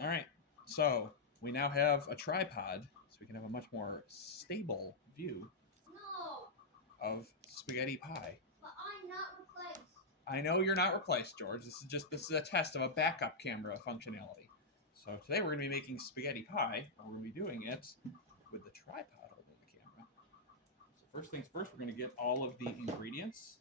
All right. So we now have a tripod, so we can have a much more stable view No, of spaghetti pie. but I'm not replaced. I know you're not replaced, George. This is a test of a backup camera functionality. So today we're going to be making spaghetti pie. And we're going to be doing it with the tripod holding the camera. So first things first, we're going to get all of the ingredients.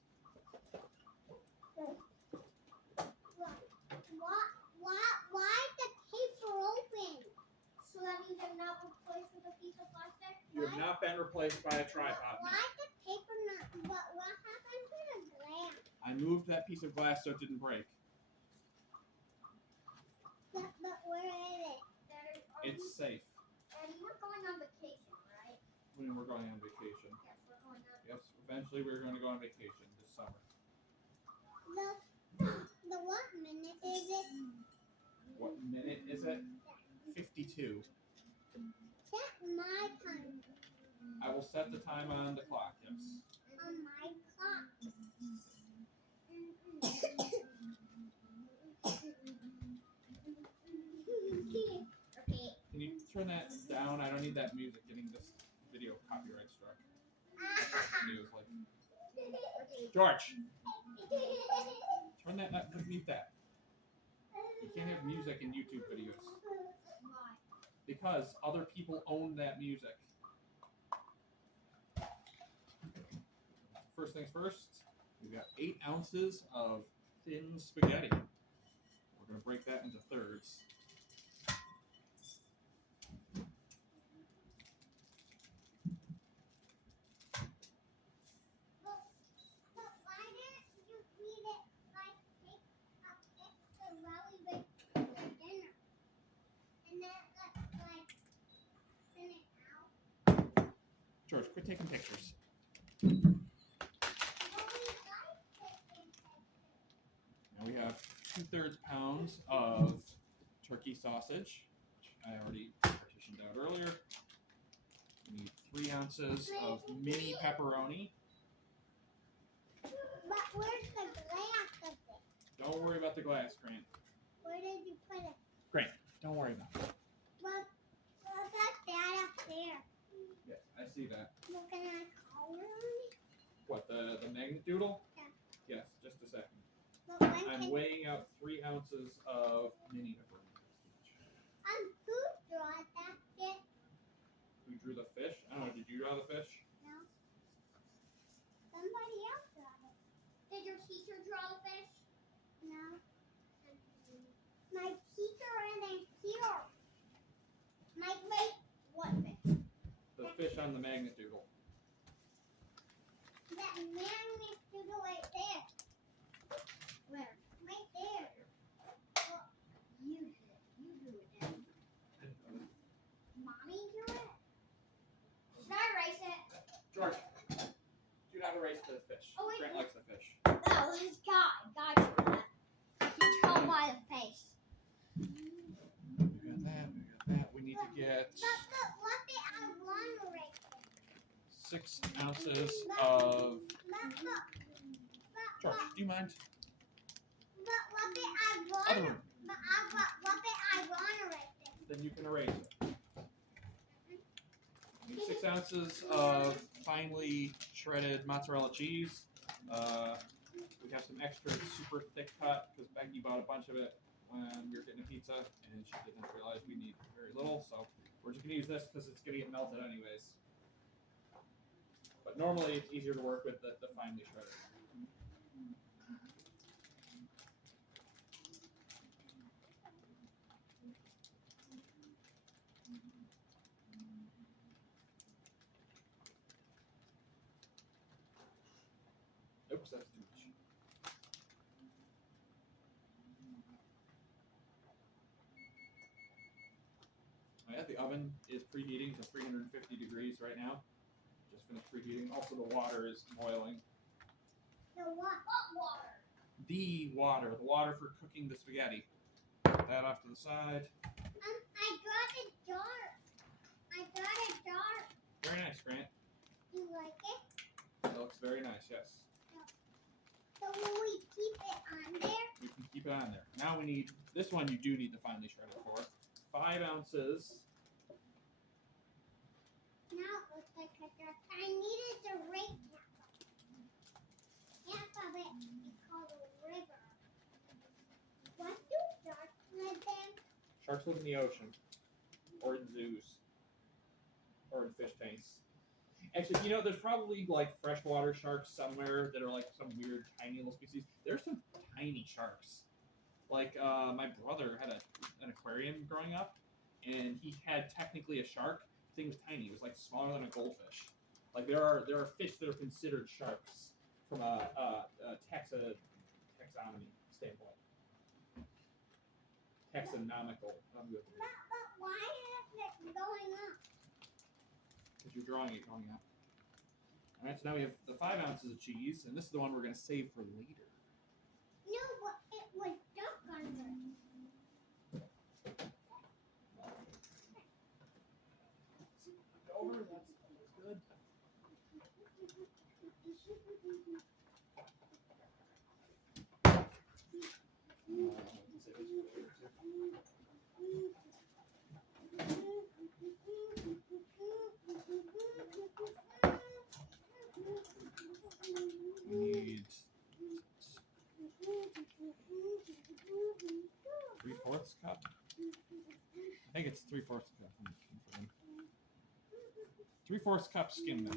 Why the paper open? So that means I'm not replaced with a piece of plastic? You have not been replaced by a tripod. Why the paper not? But what happened to the glass? I moved that piece of glass so it didn't break. But where is it? It's safe. And we're going on vacation, right? When we're going on vacation. Yes, we're going on. Yes, eventually we're going to go on vacation this summer. The what minute is it? What minute is it? 52. Set my time. I will set the time on the clock, yes. On my clock. Okay. Can you turn that down? I don't need that music getting this video copyright struck. News like George, turn that up, mute that. You can't have music in YouTube videos. Why? Because other people own that music. First things first, we've got 8 ounces of thin spaghetti. We're going to break that into thirds. But why didn't you eat it like take up extra rally with for dinner? And then like thin it out? George, quit taking pictures. Now we have 2/3 pounds of turkey sausage, which I already partitioned out earlier. We need 3 ounces of mini pepperoni. But where's the glass of it? Don't worry about the glass, Grant. Where did you put it? Grant, don't worry about it. Well, that's that up there. Yes, I see that. Looking at color on it. What, the magnet doodle? Yeah. Yes, just a second. But when I'm can weighing out 3 ounces of mini pepperoni. who draw that bit? Who drew the fish? I don't know, did you draw the fish? No. Somebody else draw it. Did your teacher draw the fish? No. My teacher isn't here. Mike, wait. What fish? The fish on the magnet doodle. That magnet doodle right there. Where? Right there. Well, you did it. You drew it then. Mommy drew it? Should I erase it? George, do not erase the fish. Oh, wait. Grant likes the fish. Oh, it's God. God drew that. I can tell by the face. We got that, we got that. We need to get But what did I want to erase it? 6 ounces of... But George, do you mind? what did I want? Other room. What did I want to erase it? Then you can erase it. We need 6 ounces of finely shredded mozzarella cheese. We have some extra super thick cut because Becky bought a bunch of it when we were getting a pizza and she didn't realize we need very little. So we're just going to use this because it's going to get melted anyways. But normally it's easier to work with the finely shredded. Oops, that's too much. Oh yeah, the oven is preheating to 350 degrees right now. Just finished preheating. Also, the water is boiling. The what? What water? The water for cooking the spaghetti. Put that off to the side. I got a jar. Very nice, Grant. Do you like it? That looks very nice, yes. So will we keep it on there? We can keep it on there. Now we need, this one you do need the finely shredded for. 5 ounces. Now it looks like a dark. I needed the right half of it is called a river. What do sharks live in? Sharks live in the ocean, or in zoos, or in fish tanks. Actually, you know, there's probably like freshwater sharks somewhere that are like some weird tiny little species. There's some tiny sharks. Like my brother had an aquarium growing up, and he had technically a shark. The thing was tiny. It was like smaller than a goldfish. Like there are fish that are considered sharks from a taxonomy standpoint. Taxonomical. I'm good. But why is it going up? Because you're drawing it going up. All right, so now we have the 5 ounces of cheese, and this is the one we're going to save for later. No, but it was stuck under. Over. That's good. We need 3/4 cup. I think it's 3/4 cup. 3/4 cup skim milk.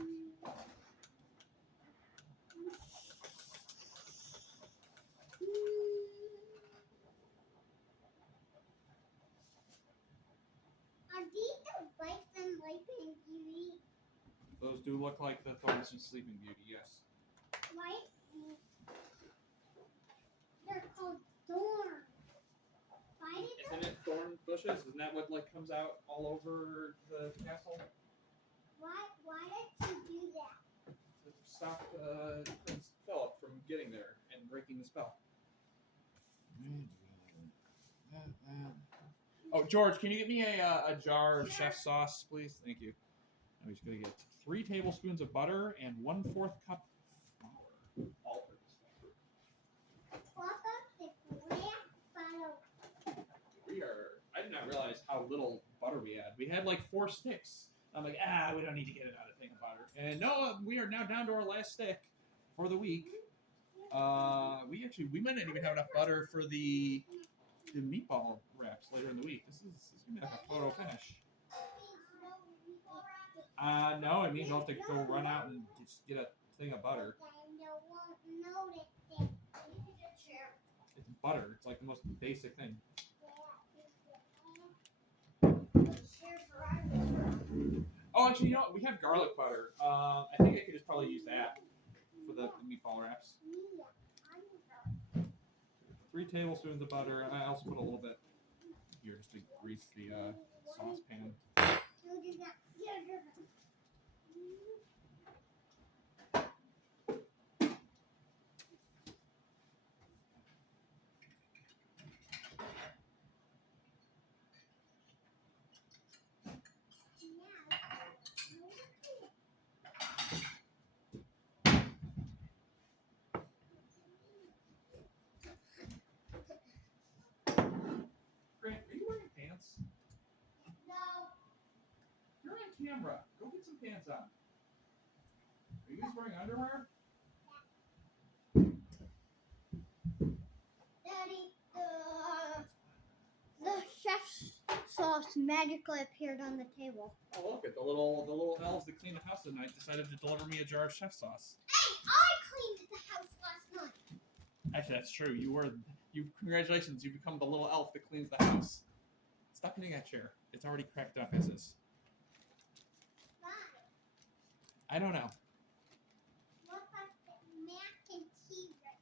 Are these the bites and Sleeping Beauty? Those do look like the thorns in Sleeping Beauty, yes. Right? They're called thorns. Why did Isn't it thorn bushes? Isn't that what like comes out all over the castle? why did you do that? To stop Prince Philip from getting there and breaking the spell. Oh, George, can you get me a jar of chef sauce, please? Thank you. I'm just gonna get 3 tablespoons of butter and 1/4 cup flour. All-purpose flour. Walk up the glass bottle. I did not realize how little butter we had. We had like 4 sticks. I'm like, we don't need to get another thing of butter. And no, we are now down to our last stick for the week. We might not even have enough butter for the meatball wraps later in the week. This is gonna be like a photo finish. No, it means I'll have to go run out and just get a thing of butter. It's butter. It's like the most basic thing. Oh, actually, you know what? We have garlic butter. I think I could just probably use that for the meatball wraps. 3 tablespoons of butter, and I also put a little bit here just to grease the saucepan. Grant, are you wearing pants? No. You're on camera. Go get some pants on. Are you guys wearing underwear? Daddy, the chef's sauce magically appeared on the table. Oh, look at the little elves that cleaned the house tonight decided to deliver me a jar of chef sauce. Hey, I cleaned the house last night. Actually, that's true. Congratulations. You've become the little elf that cleans the house. Stop hitting that chair. It's already cracked up as is. Why? I don't know. What about the mac and cheese right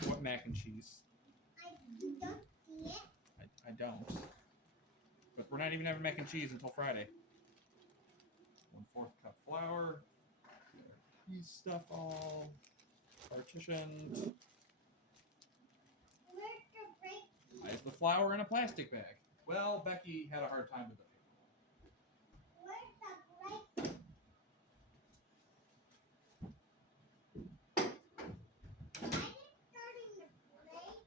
there? What mac and cheese? You don't see it? I don't. But we're not even having mac and cheese until Friday. 1/4 cup flour. Cheese stuff all partitioned. Where's the break? Why is the flour in a plastic bag? Well, Becky had a hard time with it. Where's the break? I didn't starting to break.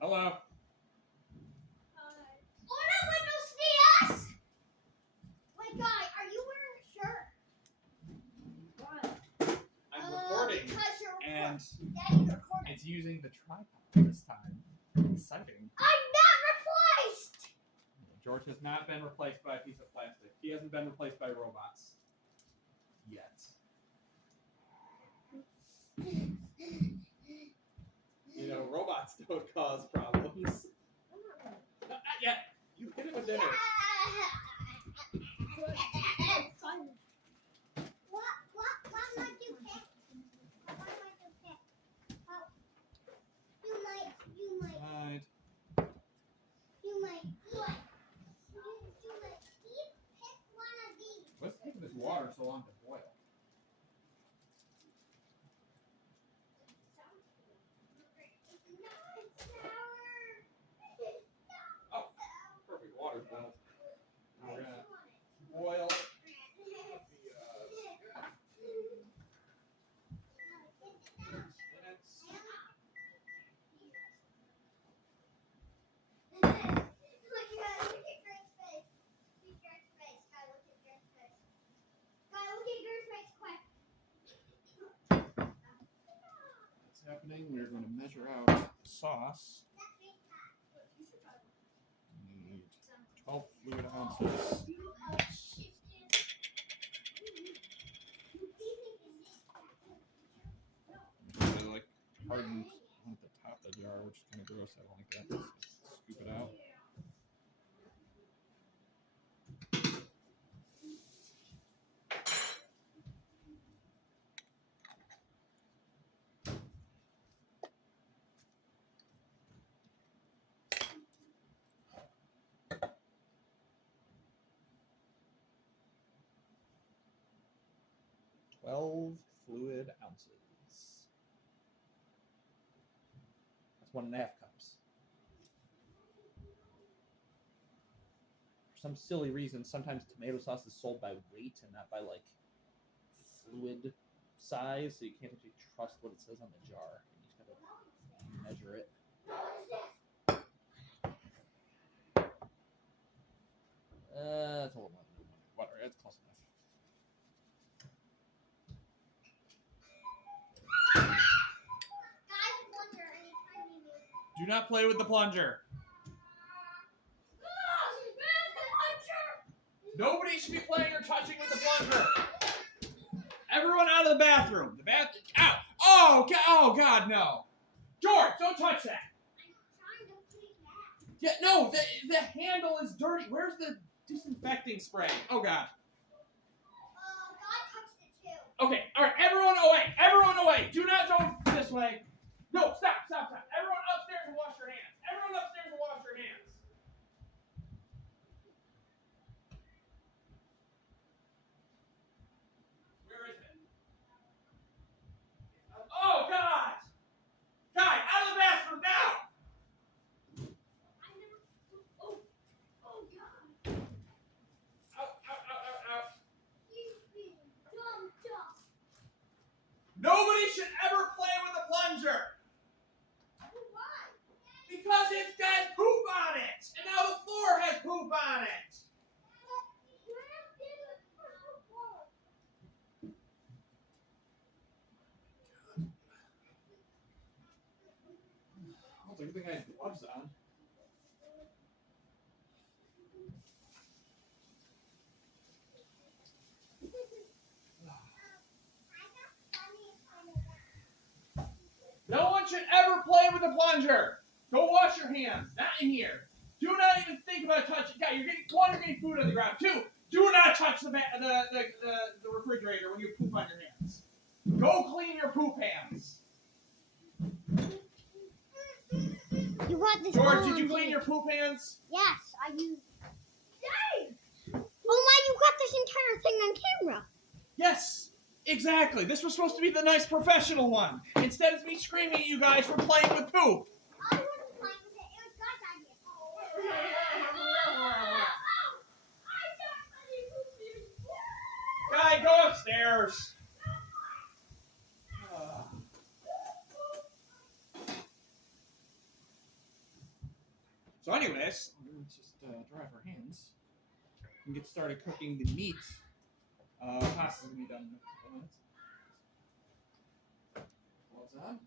Hello. Oh no! It's using the tripod this time. Exciting. I'm not replaced. George has not been replaced by a piece of plastic. He hasn't been replaced by robots. Yet. You know, robots don't cause problems. Not yet. You get it with dinner. What might you pick? What might you pick? Oh, you might. Right. You might pick one of these. What's taking this water so long to boil? Oh, perfect water boiled. Now we're gonna boil the minutes. What's happening? We're going to measure out the sauce. We need 12 fluid ounces. They like hardened at the top of the jar, which is kind of gross. I don't like that. Just scoop it out. Fluid ounces. That's 1.5 cups. For some silly reason, sometimes tomato sauce is sold by weight and not by like fluid size, so you can't actually trust what it says on the jar. You just gotta measure it. That's a little more than whatever. That's close enough. Do not play with the plunger. Nobody should be playing or touching with the plunger. Everyone out of the bathroom. The bath. Out. Oh God, no. George, don't touch that. Yeah, no. The handle is dirty. Where's the disinfecting spray? Oh God. God touched it too. Okay. All right. Everyone away. Everyone away. Do not go this way. No. Stop. Everyone upstairs and wash your hands. Everyone upstairs and wash your hands. Where is it? Oh God! Guy, out of the bathroom now! Oh God! Out. You dumb duck. Nobody should ever play with a plunger! Why? Because it has poop on it! And now the floor has poop on it! Oh, good thing I had gloves on. No one should ever play with a plunger! Go wash your hands. Not in here. Do not even think about touching. Guy, you're getting food on the ground. 2, do not touch the refrigerator when you poop on your hands. Go clean your poop hands. You got this. George, did you clean your poop hands? Yes, I used. Dang! Oh my, you got this entire thing on camera. Yes, exactly. This was supposed to be the nice professional one. Instead, it's me screaming at you guys for playing with poop. I wasn't playing with it. It was God's idea. Guy, go upstairs. So anyways, let's just dry off our hands and get started cooking the meat. Pasta's gonna be done in a couple minutes. Gloves on.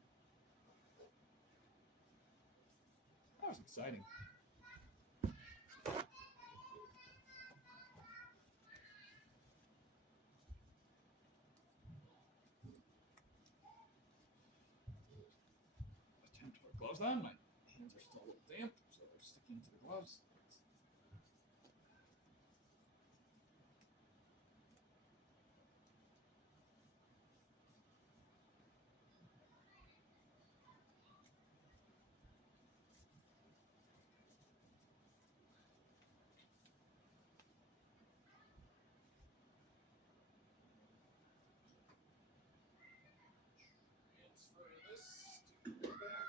That's exciting. Attempt to put gloves on. My hands are still a little damp, so they're sticking to the gloves. Transfer this to the back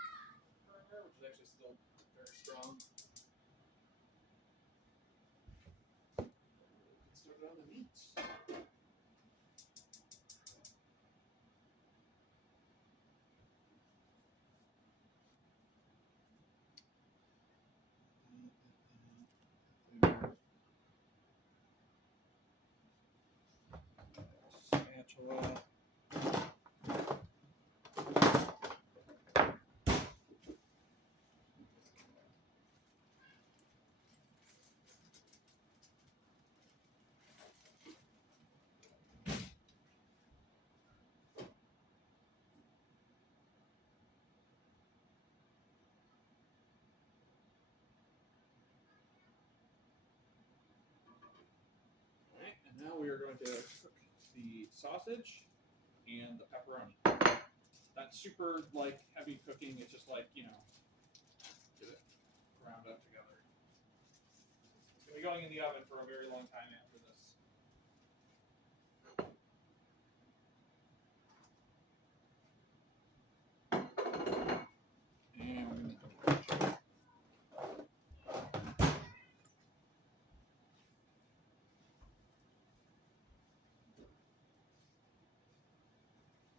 burner, which is actually still very strong. Get started on the meat. Spatula. Alright, and now we are going to cook the sausage and the pepperoni. Not super like heavy cooking, it's just like, get it ground up together. It's gonna be going in the oven for a very long time after this. And we're gonna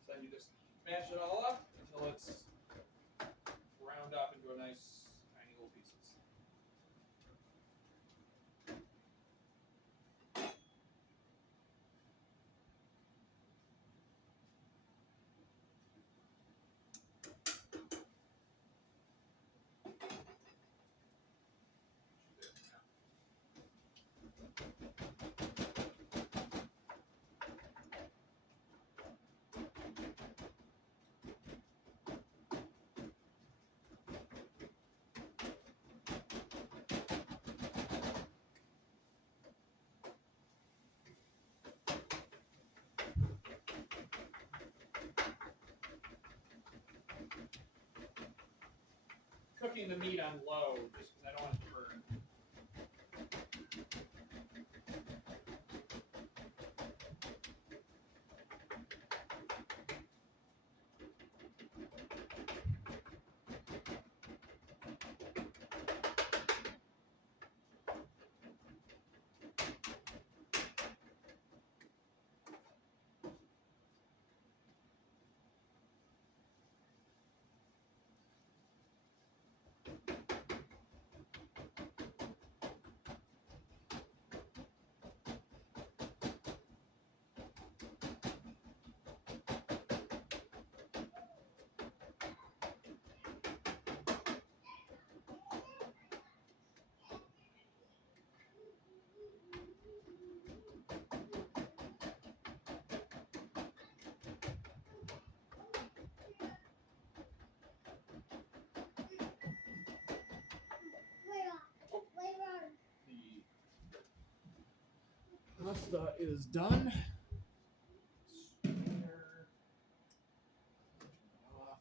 so you just mash it all up until it's ground up into a nice tiny little pieces. Cooking the meat on low just because I don't want it to burn. The pasta is done. Smear. Off.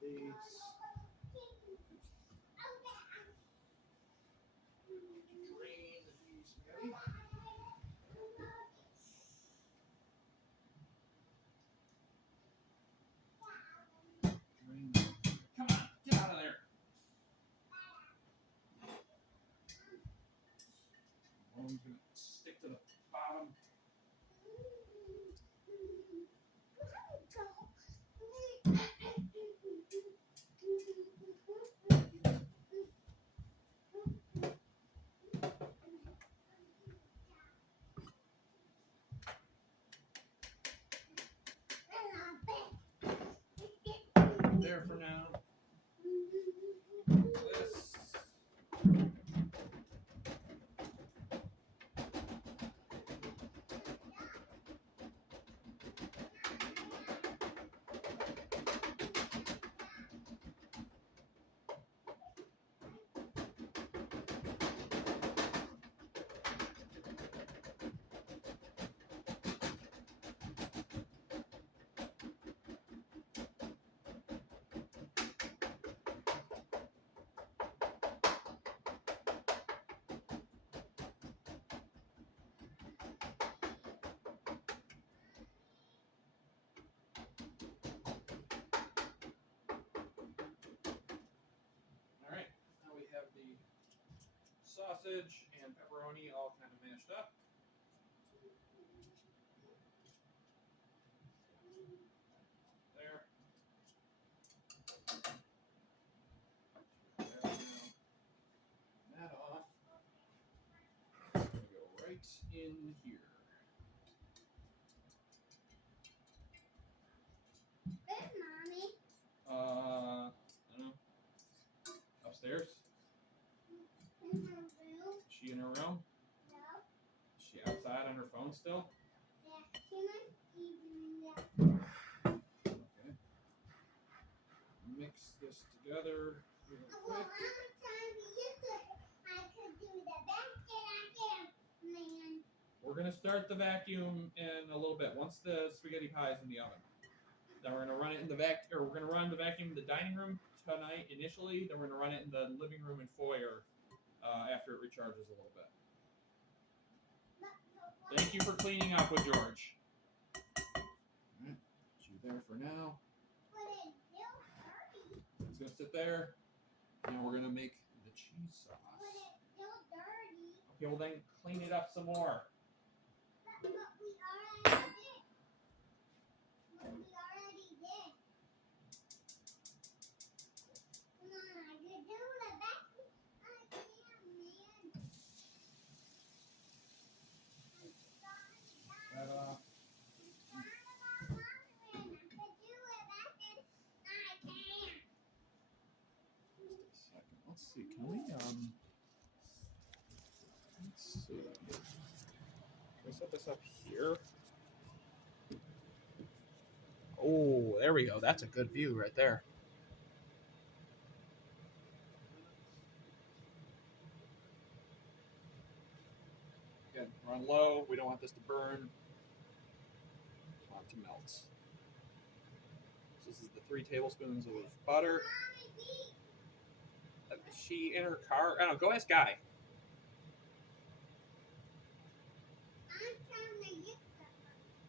These. Drain the spaghetti. Drain. Come on, get out of there. One's gonna stick to the bottom. sausage and pepperoni all kind of mashed up. There. That off. Go right in here. Where's Mommy? I don't know. Upstairs. In her room? Is she in her room? No. Is she outside on her phone still? Yeah, she might be doing that. Okay. Mix this together real Well, quick. I'm trying to use it. I could do the best that I can, man. We're gonna start the vacuum in a little bit. Once the spaghetti pie is in the oven, then we're gonna run it in the we're gonna run the vacuum in the dining room tonight initially. Then we're gonna run it in the living room and foyer after it recharges a little bit. Thank you for cleaning up with George. Alright, put you there for now. But it's still dirty. It's gonna sit there, and we're gonna make the cheese sauce. But it's still dirty. Okay, well then clean it up some more. But we already did. But we already did. Come on, I could do the best I can, man. I'm sorry, guys. That, I'm sorry about wondering. I could do it best as I can. just a second. Let's see. Can we let's see. Can we set this up here? Oh, there we go. That's a good view right there. Again, we're on low. We don't want this to burn. We want it to melt. So this is the 3 tablespoons of butter. Mommy, Pete. Is she in her car? I don't know. Go ask Guy. I'm trying to get to her.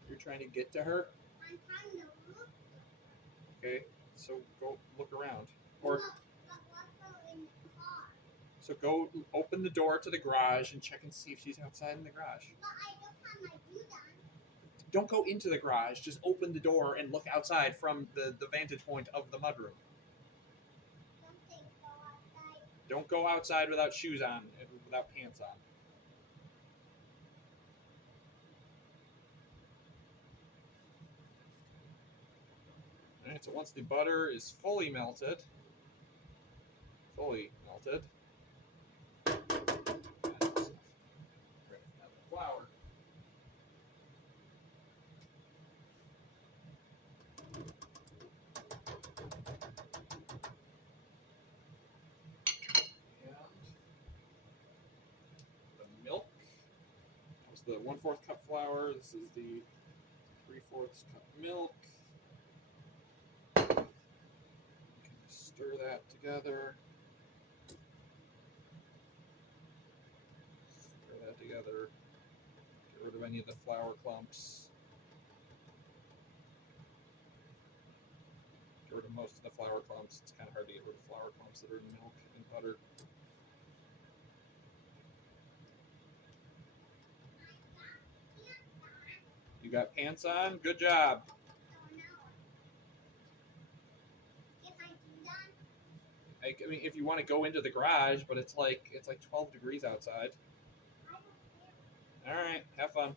You're trying to get to her? I'm trying to look. Okay. So go look around. Or But what's in the car? so go open the door to the garage and check and see if she's outside in the garage. But I don't have my shoes on. Don't go into the garage. Just open the door and look outside from the vantage point of the mudroom. Something go outside. Don't go outside without shoes on, and without pants on. Alright, so once the butter is fully melted, flour. And the milk. That was the 1/4 cup flour. This is the 3/4 cup milk. Stir that together. Stir that together. Get rid of any of the flour clumps. Get rid of most of the flour clumps. It's kind of hard to get rid of flour clumps that are in milk and butter. You got pants on? Good job. Oh no. Get my shoes on. I mean, if you want to go into the garage, but it's like 12 degrees outside. I don't care. All right, have fun.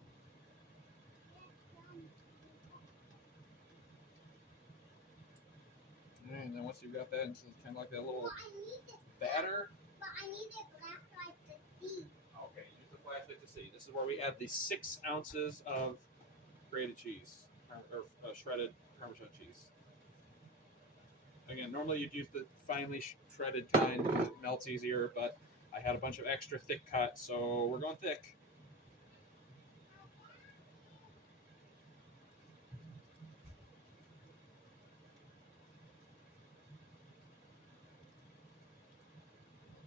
All right, and then once you've got that, it's kind of like that little But I need it. batter. But I need it flashlight to see. Okay, use the flashlight to see. This is where we add the 6 ounces of grated cheese or shredded Parmesan cheese. Again, normally you'd use the finely shredded kind because it melts easier, but I had a bunch of extra thick cut, so we're going thick.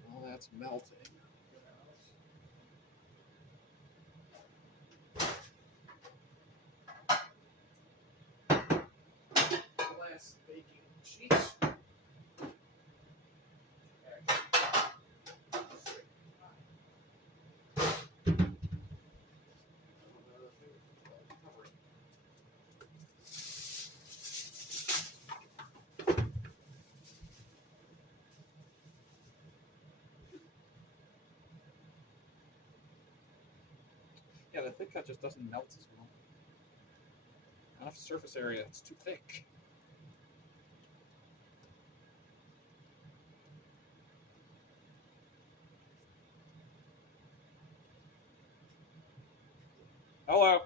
Well, that's melting. Glass baking sheet. Yeah, the thick cut just doesn't melt as well. Not enough surface area. It's too thick. Hello.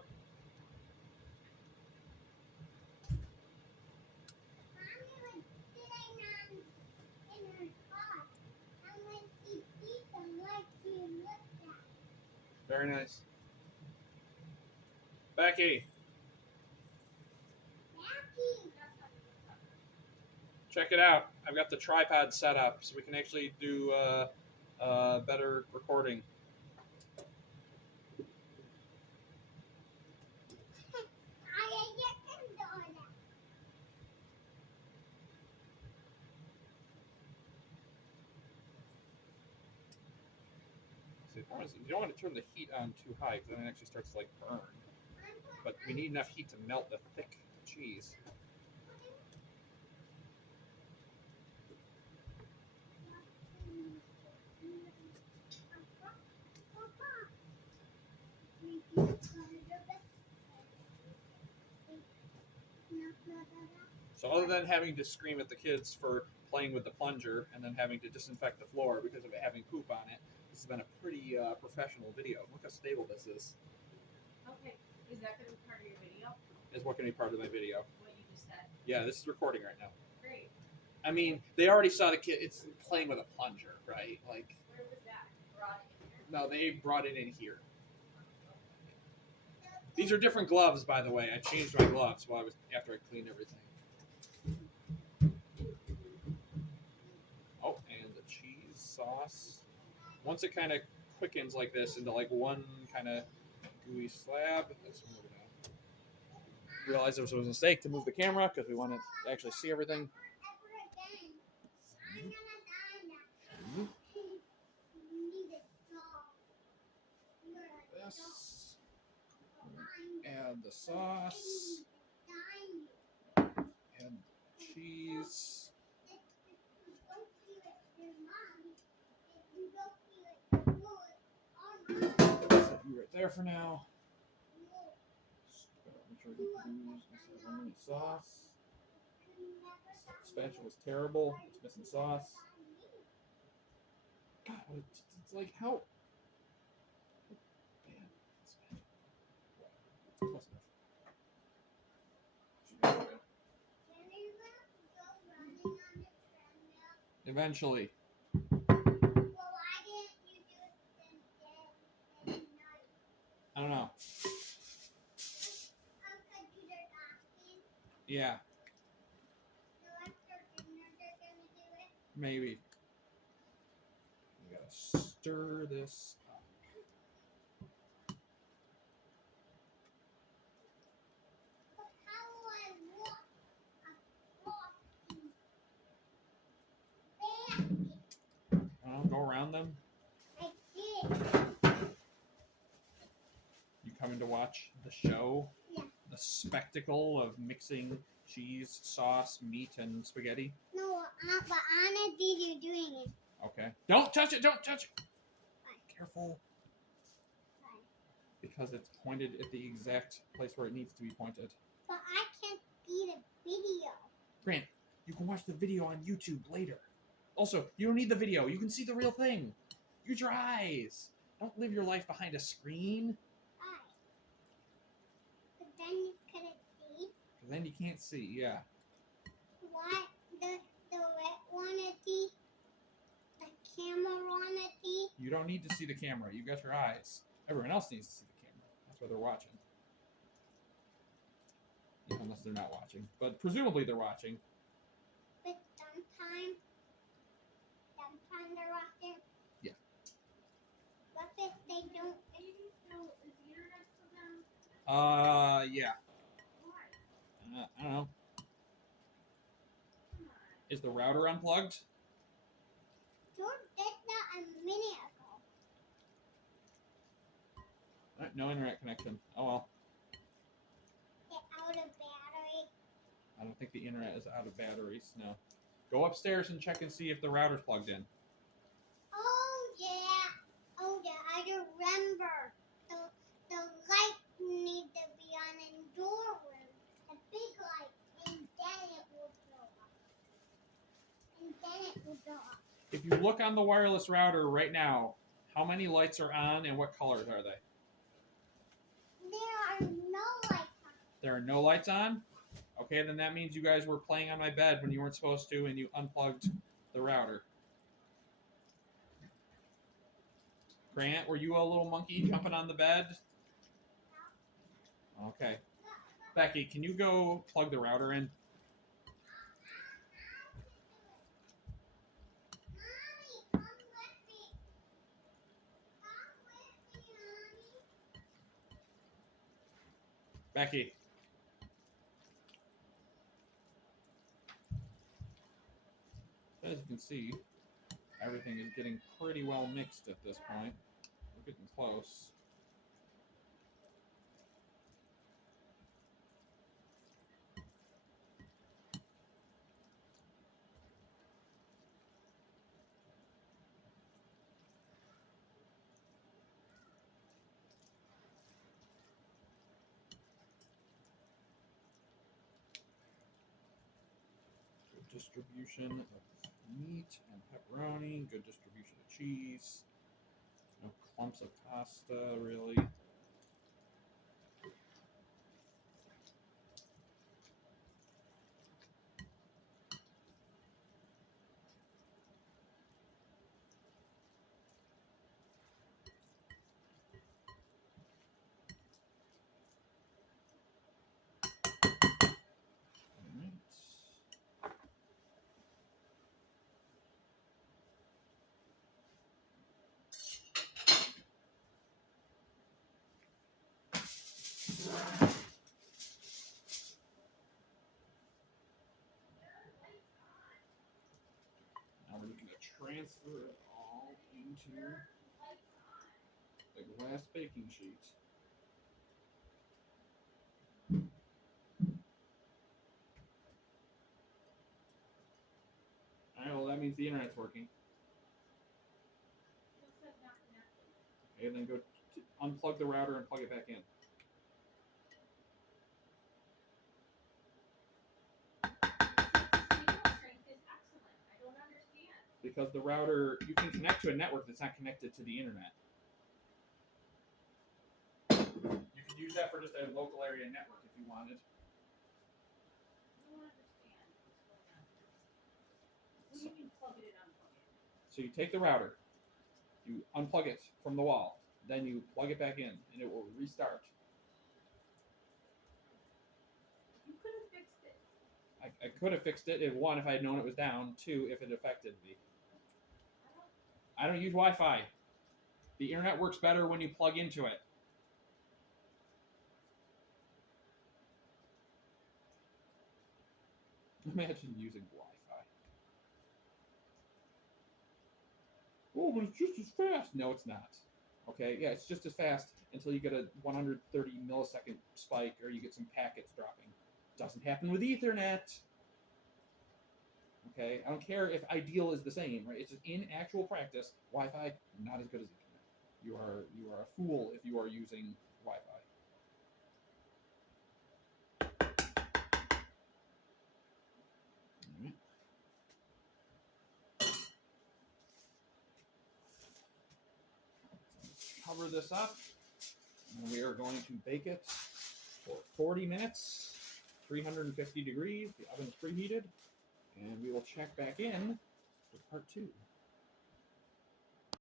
Mommy was sitting in her car, and when she eat them, like she looked at. Very nice. Becky, Jackie. check it out. I've got the tripod set up so we can actually do better recording. I get into that. See, the problem is you don't want to turn the heat on too high because then it actually starts to like burn. But we need enough heat to melt the thick cheese. So other than having to scream at the kids for playing with the plunger and then having to disinfect the floor because of it having poop on it, this has been a pretty professional video. Look how stable this is. Okay, is that going to be part of your video? Is what can be part of my video. What you just said? Yeah, this is recording right now. Great. I mean, they already saw the kid. It's playing with a plunger, right? Like, Where was that? Brought it in here? no, they brought it in here. These are different gloves, by the way. I changed my gloves after I cleaned everything. Oh, and the cheese sauce. Once it kind of quickens like this into like one kind of gooey slab, that's when we're gonna realize there was a mistake to move the camera because we want to actually see everything. This. Add the sauce. Add cheese. Set you right there for now. Make sure you can use sauce. Spatula was terrible. It's missing sauce. God, it's like how bad. Close enough. Eventually. I don't know. Yeah, maybe. We gotta stir this up. I don't know, go around them. You coming to watch the show? Yeah. The spectacle of mixing cheese, sauce, meat, and spaghetti? No, but Anna did you doing it. Okay. Don't touch it! Don't touch it! Why? Careful. Why? Because it's pointed at the exact place where it needs to be pointed. But I can't see the video. Grant, you can watch the video on YouTube later. Also, you don't need the video. You can see the real thing. Use your eyes. Don't live your life behind a screen. Why? But then you couldn't see. Because then you can't see, yeah. Why? The red wanna see? The camera wanna see? You don't need to see the camera. You got your eyes. Everyone else needs to see the camera. That's why they're watching. Yeah, unless they're not watching. But presumably they're watching. But sometimes they're watching. Yeah. What if they don't? Is the internet still down? Yeah. Why? I don't know. Come on. Is the router unplugged? George did that a minute ago. Alright, no internet connection. Oh well. It's out of battery. I don't think the internet is out of batteries, no. Go upstairs and check and see if the router's plugged in. Oh yeah. I remember. The the dog. If you look on the wireless router right now, how many lights are on and what colors are they? There are no lights on. There are no lights on? Okay, then that means you guys were playing on my bed when you weren't supposed to and you unplugged the router. Grant, were you a little monkey jumping on the bed? Okay. Becky, can you go plug the router in? Mommy, come with me. Come with me, Mommy. Becky. As you can see, everything is getting pretty well mixed at this point. We're getting close. Good distribution of meat and pepperoni. Good distribution of cheese. No clumps of pasta, really. Alright. Now we're going to transfer it all into the glass baking sheet. Alright, well that means the internet's working. It said not connected. Okay, then go unplug the router and plug it back in. Signal strength is excellent. I don't understand. Because the router, you can connect to a network that's not connected to the internet. You could use that for just a local area network if you wanted. I don't understand what's going on here. What do you mean plug it and unplug it? So you take the router, you unplug it from the wall, then you plug it back in, and it will restart. You could have fixed it. I could have fixed it, if one, if I had known it was down, two, if it affected me. I don't use Wi-Fi. The internet works better when you plug into it. Imagine using Wi-Fi. Oh, but it's just as fast. No, it's not. Okay, yeah, it's just as fast until you get a 130 millisecond spike or you get some packets dropping. Doesn't happen with Ethernet. Okay, I don't care if ideal is the same, right? It's just in actual practice, Wi-Fi not as good as Ethernet. You are a fool if you are using Wi-Fi. All right. Cover this up, and we are going to bake it for 40 minutes, 350 degrees. The oven is preheated, and we will check back in for part 2.